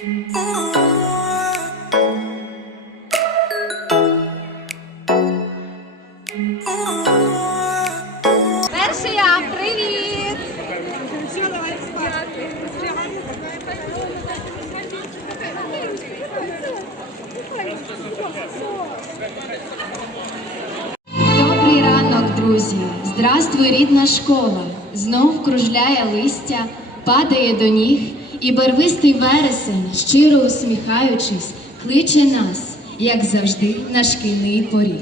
Перший я, привіт! Добрий ранок, друзі! Здравствуй, рідна школа! Знов кружляє листя, падає до ніг, і барвистий вересень, щиро усміхаючись, кличе нас, як завжди, на шкільний поріг.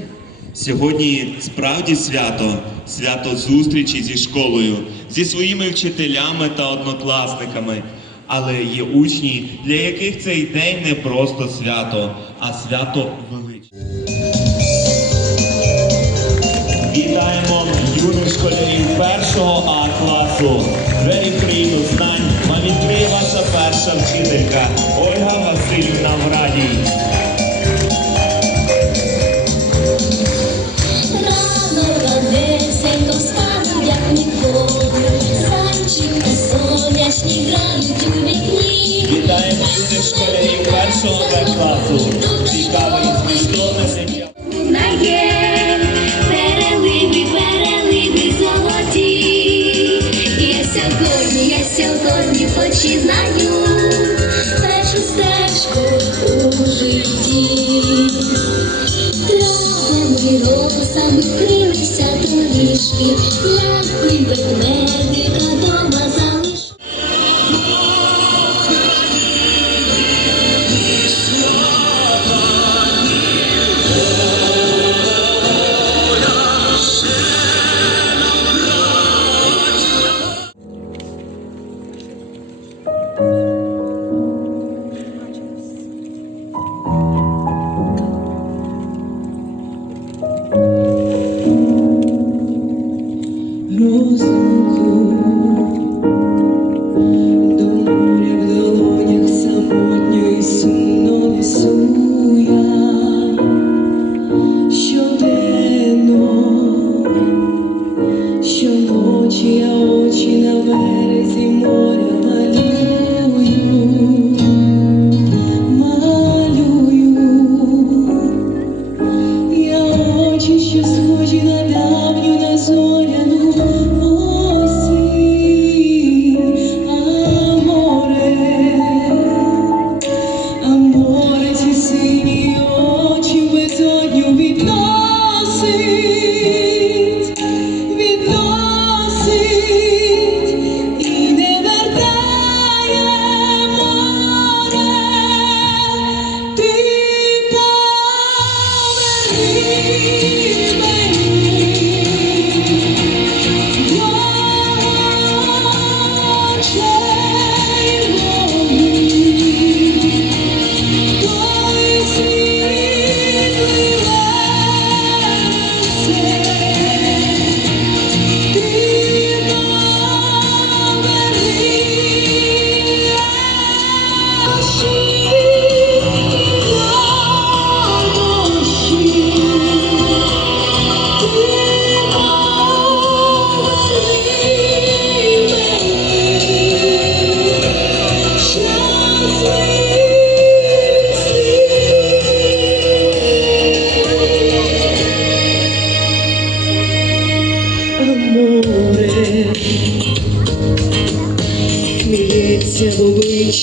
Сьогодні справді свято, свято зустрічі зі школою, зі своїми вчителями та однокласниками. Але є учні, для яких цей день не просто свято, а свято величне. Вітаємо юних школярів першого А класу. Вам відкриє перша вчителька Ольга Васильівна Врадій. Рано ранесенько встану, як ніколи. Зайчики сонячні грають у вікні. Вітаємо юних школярів першого Б класу. Цікаве і змістовне життя. Сьогодні, я сьогодні починаю першу стежку у житті. Травами, розами, вкрилися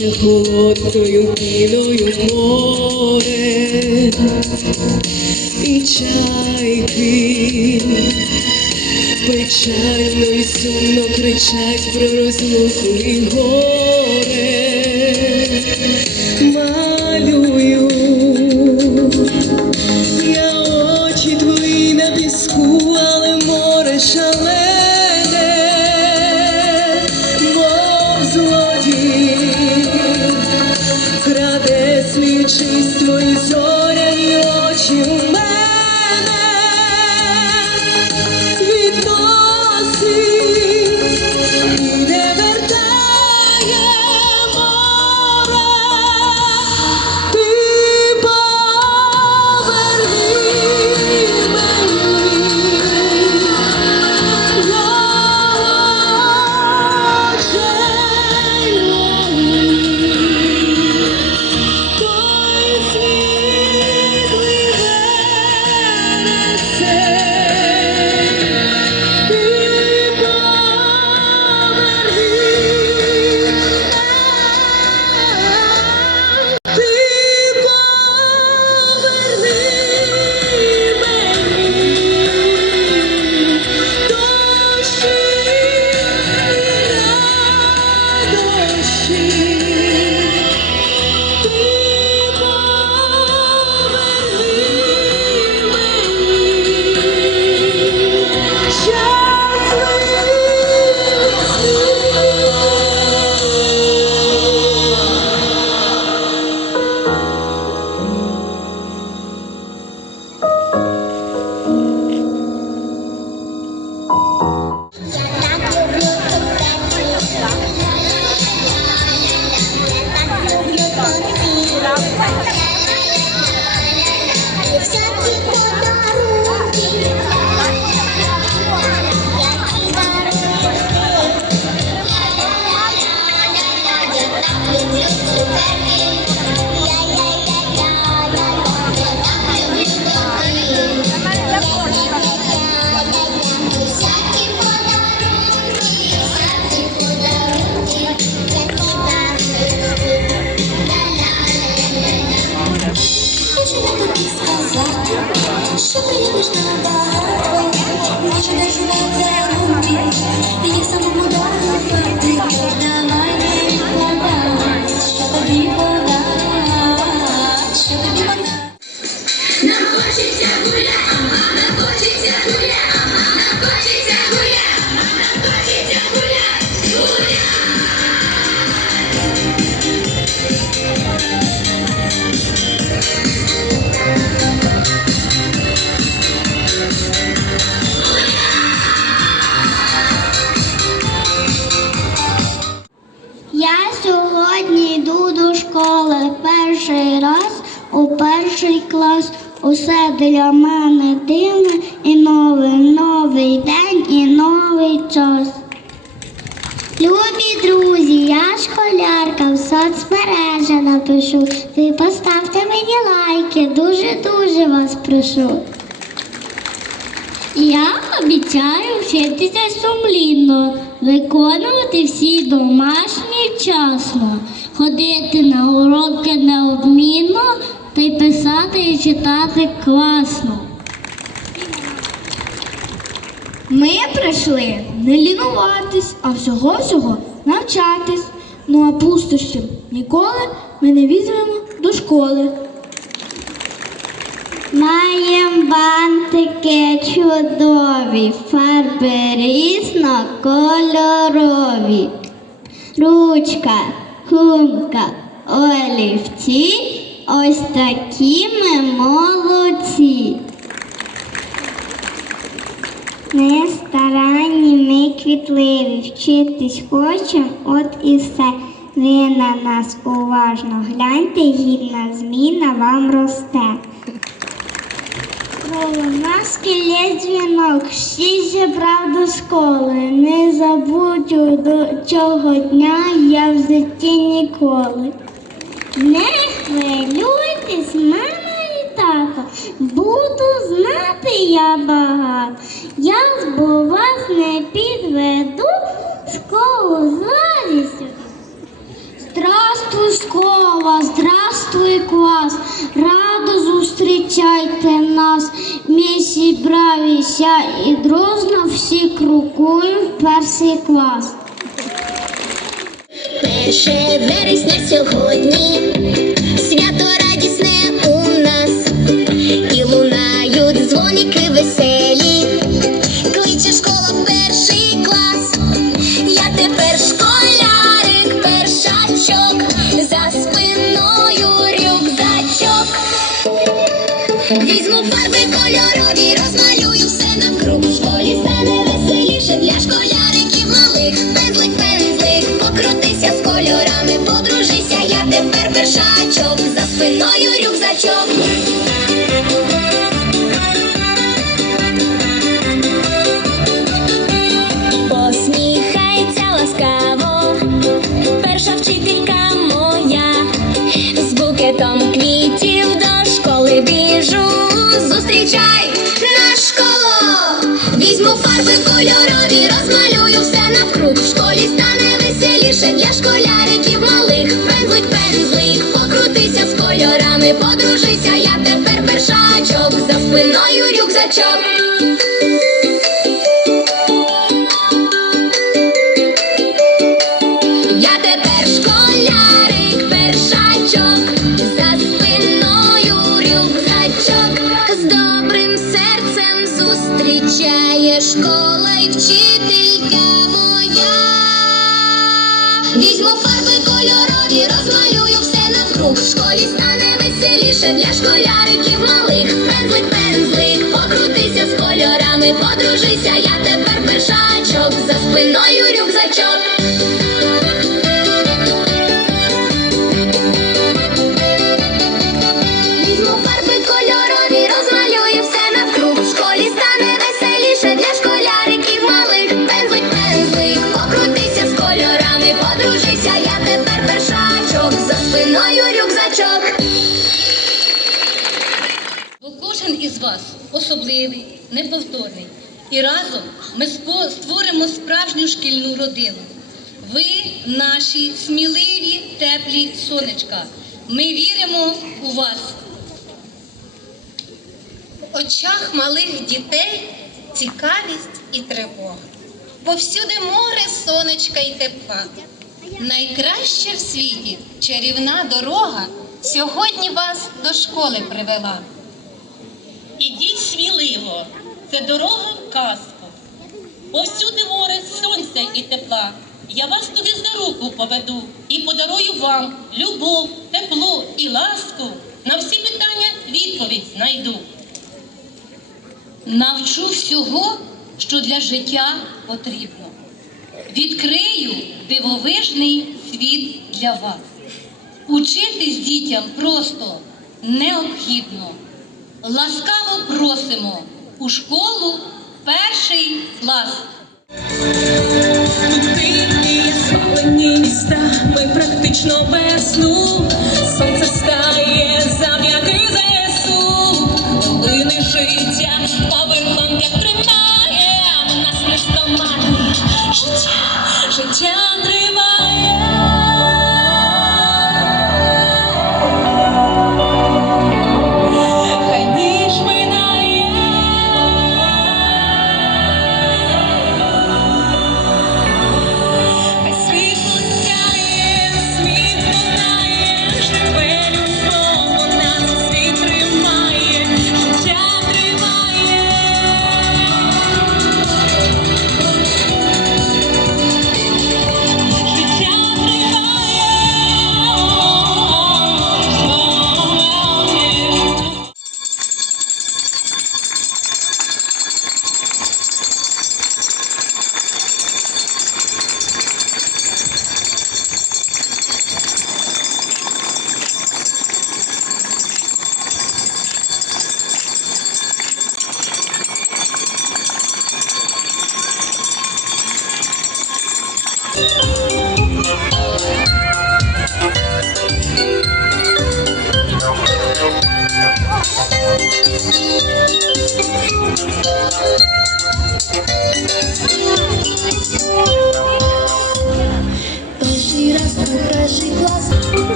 обличчя холодною піною море і чайки печально і сумно кричать про розлуку і горе. Thank you. Перший раз у перший клас. Усе для мене дивне і новий, новий день і новий час. Любі друзі, я школярка в соцмережах напишу. Ви поставте мені лайки, дуже-дуже вас прошу. Я обіцяю вчитися сумлінно, виконувати всі домашні вчасно, ходити на уроки неодмінно та й писати і читати класно. Ми прийшли не лінуватись, а всього-всього навчатись. Ну а пустощів ніколи ми не візьмемо до школи. Маєм бантики чудові, фарби різнокольорові. Ручка, гумка, олівці, ось такі ми молодці. Ми старанні, ми квітливі, вчитись хочем, от і все. Ви на нас уважно гляньте, гідна зміна вам росте. Головна скелет дзвінок, всі зібрав до школи. Не забуду до цього дня я в житті ніколи. Не хвилюйтесь, мама і тато, буду знати я багато. Я бо вас не підведу, школу з радістю Здравствуй, школа, здравствуй, клас, радо зустрічайте нас. Ми зібралися і дружно всі крокуємо в перший клас. Перше вересня сьогодні, свято радісне у нас, і лунають дзвоніки веселі, кольорові, розмалюю все навкруг. У школі стане веселіше для школяриків малих. Пензлик, пензлик, покрутися з кольорами, подружися, я тепер першачок, за спиною Зустрічай на школу, візьму фарби кольорові, розмалюю все навкруг. В школі стане веселіше для школяриків малих. Пензлик, пензлик, покрутися з кольорами, подружися, я тепер першачок, за спиною рюкзачок. школа і вчителька моя. Візьму фарби кольорові, розмалюю все навкруг. В школі стане веселіше для школяриків малих. Пензлик, пензлик, покрутися з кольорами, подружися, я тепер пишачок, за спиною рюкзачок. Особливий, неповторний. І разом ми створимо справжню шкільну родину. Ви наші сміливі, теплі сонечка. Ми віримо у вас. В очах малих дітей цікавість і тривога. Повсюди море, сонечка і тепла. Найкраща в світі чарівна дорога сьогодні вас до школи привела. Ідіть сміливо, це дорога в казку. Повсюди море сонця і тепла. Я вас туди за руку поведу і подарую вам любов, тепло і ласку. На всі питання відповідь знайду. Навчу всього, що для життя потрібно. Відкрию дивовижний світ для вас. Учитись дітям просто необхідно. Ласкаво просимо у школу перший клас. Ми практично без сну.